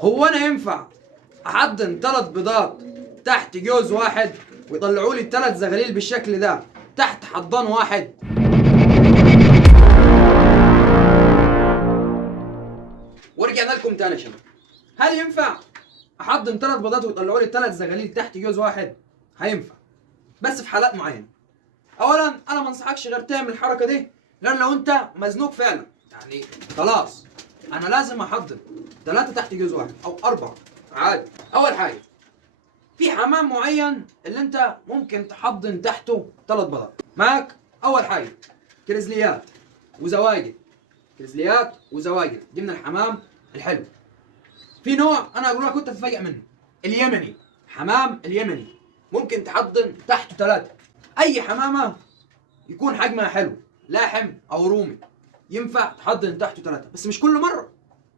هو انا ينفع احضن 3 بيضات تحت جوز واحد ويطلعوا لي ال3 زغاليل بالشكل ده تحت حضان واحد؟ ورجعنا لكم تاني يا شباب. هل ينفع احضن 3 بيضات ويطلعوا لي ال3 زغاليل تحت جوز واحد؟ هينفع، بس في حالات معينه. اولا انا ما انصحكش غير تعمل الحركه دي غير لو انت مزنوق فعلا، يعني خلاص انا لازم احضن 3 تحت جوز واحد او 4 عادي. اول حاجه، في حمام معين اللي انت ممكن تحضن تحته 3 بيضات معاك. اول حاجه كريزليات وزواجل. كريزليات وزواجل دي من الحمام الحلو. في نوع انا اقول لك كنت تتفاجئ منه، اليمني. حمام اليمني ممكن تحضن تحته 3. اي حمامه يكون حجمها حلو، لاحم او رومي، ينفع تحضن تحته 3، بس مش كل مره.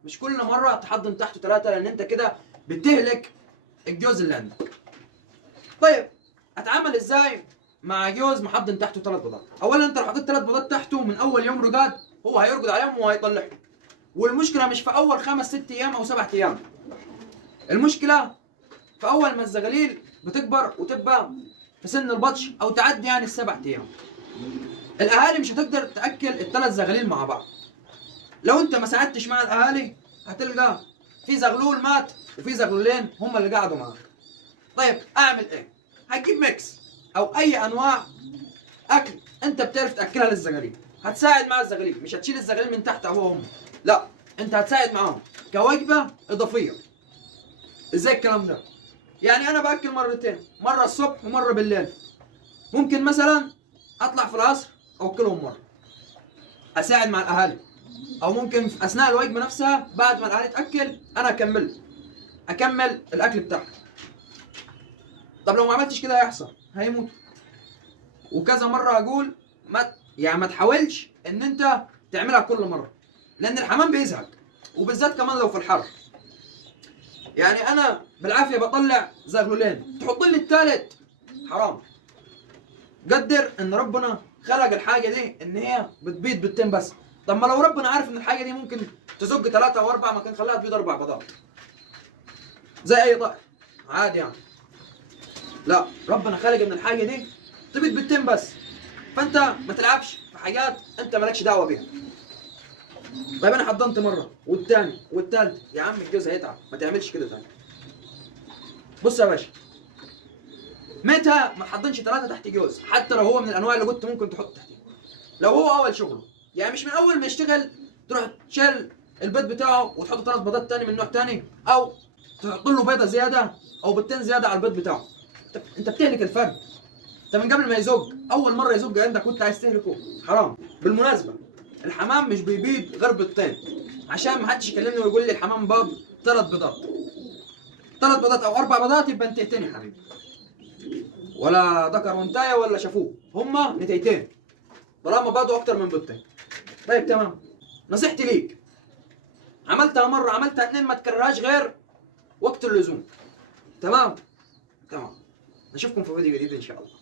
مش كل مره تحضن تحته 3 لان انت كده بتهلك الجوز اللي عندك. طيب اتعامل ازاي مع جوز محضن تحته 3 بيضات؟ اولا انت لو حطيت 3 بيضات تحته من اول يوم رقاد هو هيرقد عليهم وهيطلعهم. والمشكله مش في اول 5 6 ايام او 7 ايام، المشكله في اول ما الزغاليل بتكبر وتبقى في سن البطش او تعدي يعني ال7 ايام. الاهالي مش هتقدر تاكل ال3 زغاليل مع بعض. لو انت ما ساعدتش مع الاهالي هتلقى في زغلول مات وفي زغلولين هم اللي قعدوا معاك. طيب اعمل ايه؟ هتجيب ميكس او اي انواع اكل انت بتعرف تاكلها للزغاليل، هتساعد مع الزغاليل، مش هتشيل الزغاليل من تحت او هم، لا انت هتساعد معاهم كوجبه اضافيه. ازاي الكلام ده؟ يعني انا باكل مرتين، مره الصبح ومره بالليل. ممكن مثلا اطلع في العصر اوكلهم مره، اساعد مع الاهالي. او ممكن في اثناء الوجبه نفسها بعد ما الاهالي تاكل انا اكمل الاكل بتاعهم. طب لو ما عملتش كده هيحصل، هيموت. وكذا مره اقول ما تحاولش ان انت تعملها كل مره، لان الحمام بيزهق، وبالذات كمان لو في الحر. يعني انا بالعافيه بطلع زغلولين، تحط لي الثالث، حرام. قدر ان ربنا خلق الحاجه دي ان هي بتبيض بيضتين بس. طب ما لو ربنا عارف ان الحاجه دي ممكن تزق 3 او 4، ما كان خلاها تبيض 4 بيضات زي اي طائر عادي يعني. لا، ربنا خلق ان الحاجه دي تبيض بيضتين بس، فانت ما تلعبش في حاجات انت مالكش دعوه بيها. طيب انا حضنت مره والثاني والثالث، يا عم الجوز هيتعب، ما تعملش كده تاني. بص يا باشا، متى ما تحضنش 3 تحت جوز حتى لو هو من الانواع اللي كنت ممكن تحط تحتيه؟ لو هو اول شغله، يعني مش من اول ما يشتغل تروح تشيل البيض بتاعه وتحط 3 بيضات تاني من نوع تاني، او تحط له بيضه زياده او بيضتين زياده على البيض بتاعه. انت بتهلك الفرد. انت من قبل ما يزق، اول مره يزق عندك وانت عايز تهلكه، حرام. بالمناسبه الحمام مش بيبيض غير بيضتين، عشان ما حدش يكلمني ويقول لي الحمام بيض 3 بيضات. 3 بيضات او 4 بيضات يبقى نتيتين يا حبيبي، ولا ذكر وانتايه ولا شافوه، هما نتيتين طالما بيضوا اكتر من بيضتين. طيب تمام، نصيحتي ليك، عملتها مره عملتها 2، ما تكررهاش غير وقت اللزوم. تمام. نشوفكم في فيديو جديد ان شاء الله.